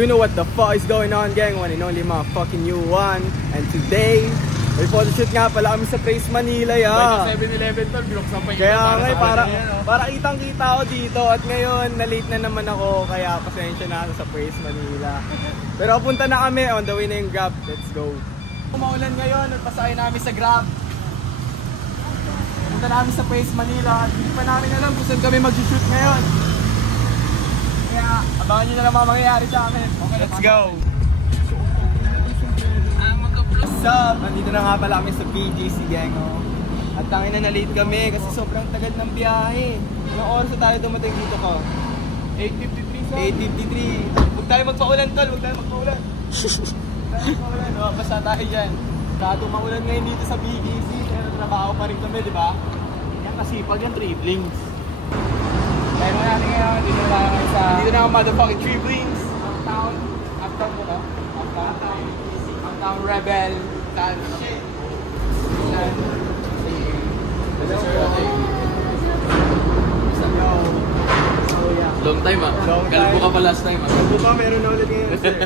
You know what the fuck is going on, gang? One and only mga fucking U1. And today, may photoshoot nga pala kami sa Praise Manila, ya. Sa 7-Eleven tol, binuksan pa yung kaya ngay, para kitang-kita ako dito. At ngayon, na-late na naman ako. Kaya pasensya na ako sa Praise Manila. Pero punta na kami, on the way na yung Grab. Let's go. Umaulan ngayon, nagpasakay namin sa Grab. Punta namin sa Praise Manila. At hindi pa namin alam kung saan kami mag-shoot ngayon. Kaya, abangan nyo na lang mga mangyayari sa amin. Okay, let's go! What's up? Nandito na nga pala kami sa PGC, gang. At tangin na na-late kami kasi sobrang tagal ng biyahe. Ilang oras na tayo dumating dito ko? 8:53 sa? 8:53. Huwag tayo magpaulan, tol. Huwag tayo magpaulan. Basta tayo dyan. Kato maulan ngayon dito sa PGC. Pero trabaho pa rin kami, di ba? Yan kasi pag yan triplings. Kaya mo natin ngayon, dito na tayo sa... Dito na ang motherfucking triplings. Uptown. Uptown mo, no? Uptown. Uptown Rebel. Uptown. Shit. Long time ah. Kalbo ka pa last time ah. Kalbo pa, meron na ulit ngayon, sir.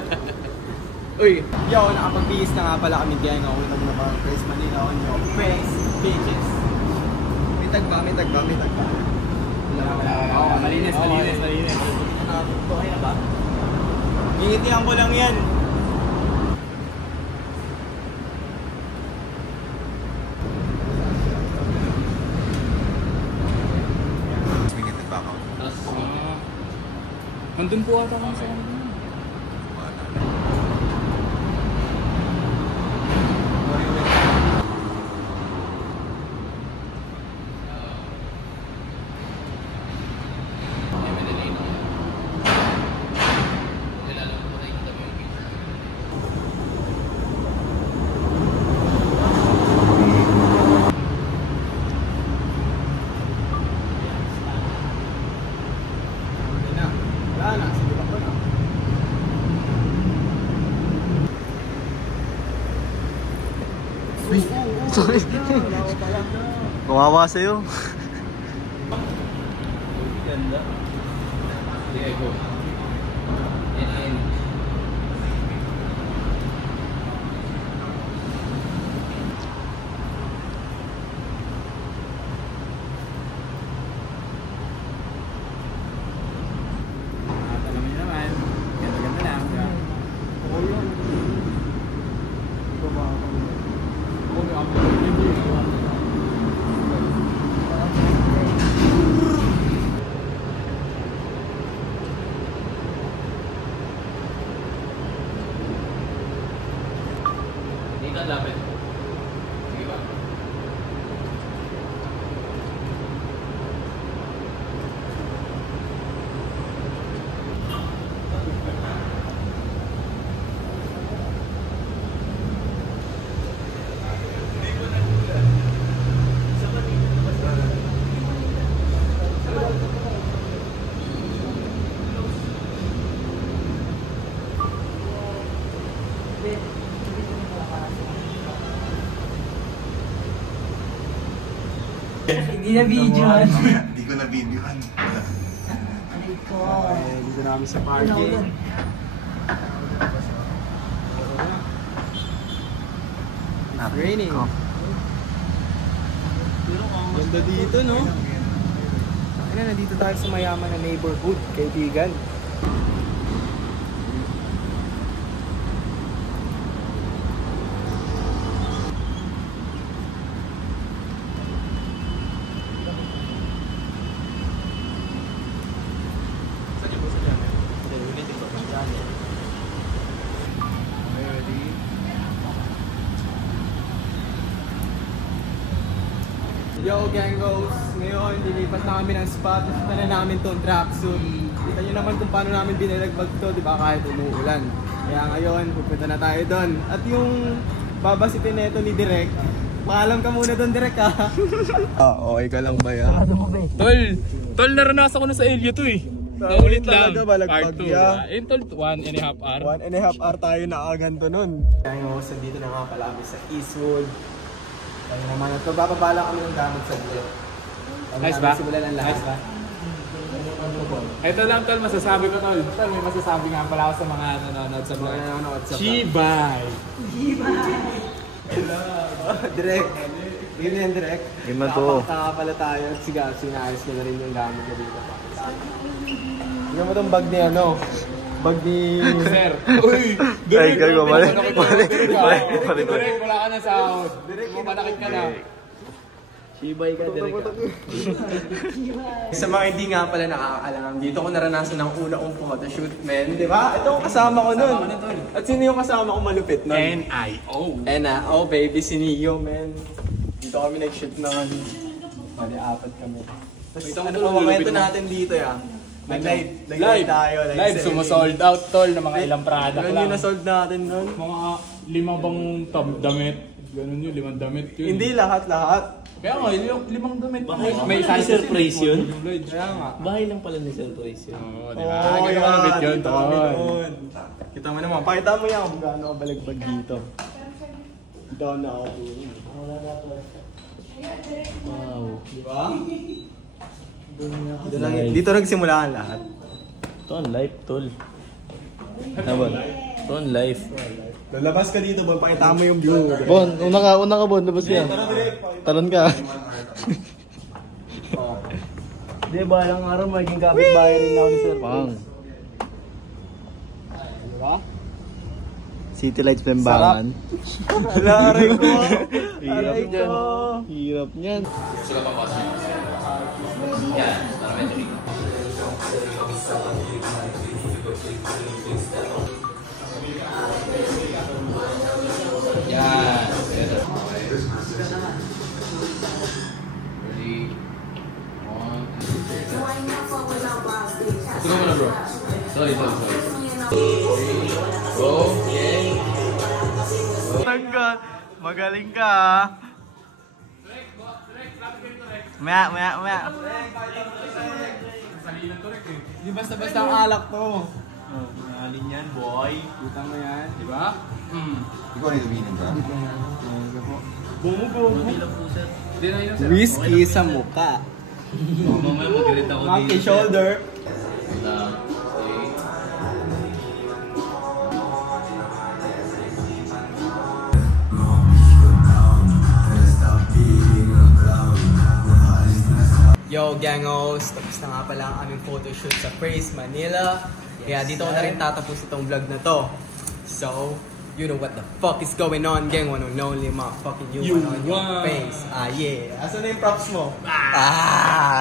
Uy. Yo, nakapag-bihis na nga pala kami diyan. Kita mo na ba? Praise Manila on your Praise Beaches. May tagba. Wala. Malinis. Okay na ba? Ngingitihan ko lang yan. Nandun po ata kami sa kanila. Sorry. Kawawa sa'yo. Ganda. Sige, go. Alam niyo naman. Ganda lang. Oo yun. Ito ba ako? Lapit. Sige ba? Hindi na videoan. Hindi ko na videoan. Dito namin sa parking. It's raining. Ganda dito, no? Nandito tayo sa mayaman na neighborhood, kaibigan. Yo, gangos! Ngayon, lilipat na kami ng spot. Nakita na namin itong tracksuit. Kita nyo naman kung paano namin binilagbag ito, di ba? Kahit umuulan. Kaya ngayon, pupunta na tayo doon. At yung babasitin neto ni Direk, paalam ka muna doon, Direk, ha? Okay ka lang ba yan? Tol, naranasan ko na sa area to eh. Ulit lang. Part 2. In tol, 1.5 hour. 1.5 hour tayo nakaganto nun. Gangos, dito na nga pala kami sa Eastwood. Kaya naman, at bababala kami ng gamit sa bulit. Nice ba? Simulan ang lahat. Nice ba? Ito lang tol, masasabi ko tol. Tol, may masasabi nga pala ako sa mga nanonood sa vlog. Shibay! Hello! Direk! Yun yan, Direk. Yun man to. Nakapakta pala tayo at siga, sinayos ko na rin yung gamit ko dito. Tingnan mo itong bag ni ano? Bag ni... Sir! Uy! Ay, gago, mali. Direk, wala ka na sahod. Direk, manakit ka na. Shibay ka, direk ka. Sa mga hindi nga pala nakakaalam, dito ko naranasan ang una kong photoshoot, men. Di ba? Ito ang kasama ko nun. At sino yung kasama ko malupit nun? N.I.O. Oh baby, si Neo, men. Dito kami nag-shoot nun. Mali, apat kami. Tapos ano pa mamento natin dito, ya? Nag-live tayo. Live, sumasold out tol ng mga ilang product Ilan lang. yung nasold natin nun? Mga 5 bang damit. Ganun yun, 5 damit yun. Hindi lahat-lahat. Kaya nga, 5 damit. May surprise yun? Kaya nga. Bahay lang pala ni surprise yun. Oo, di ba? Ganun ang bit yun, dito kami tol. noon. Kita mo naman, pakita mo yan kung gaano ka balagbag dito. Dito na ako. Wow. Diba? Dito nagsimula ang lahat. Ito ang life, tol. Ano ba? Ito ang life. Lalabas ka dito, Bon. Pakita mo yung view. Bon, una ka, Bon. Labas yan. Talon ka. Hindi, balang araw magiging kapit-bahay rin ako ni Sir. Pang. Diba? City Lights Bembangan. Wala, aray ko. Hirap Aray niyan. ko. Hirap niyan. Yan. Tuloy mo na bro. Sorry. Magaling ka. Maya. Di basta-basta ang alak to. Alin yan, boy. Kita mo yan. Di ba? Ikaw na luminin ka? Di na yun sir. Whiskey sa mukha. Mamaya mag-grade ako Monkey shoulder. Yo, gangos! Tapos na nga pala ang aming photoshoot sa Praise Manila. Kaya dito ko na rin tatapos itong vlog na to. So, you know what the fuck is going on, gang. One and only motherfucking you on your face. Ah, yeah. Asan na yung props mo? Ah!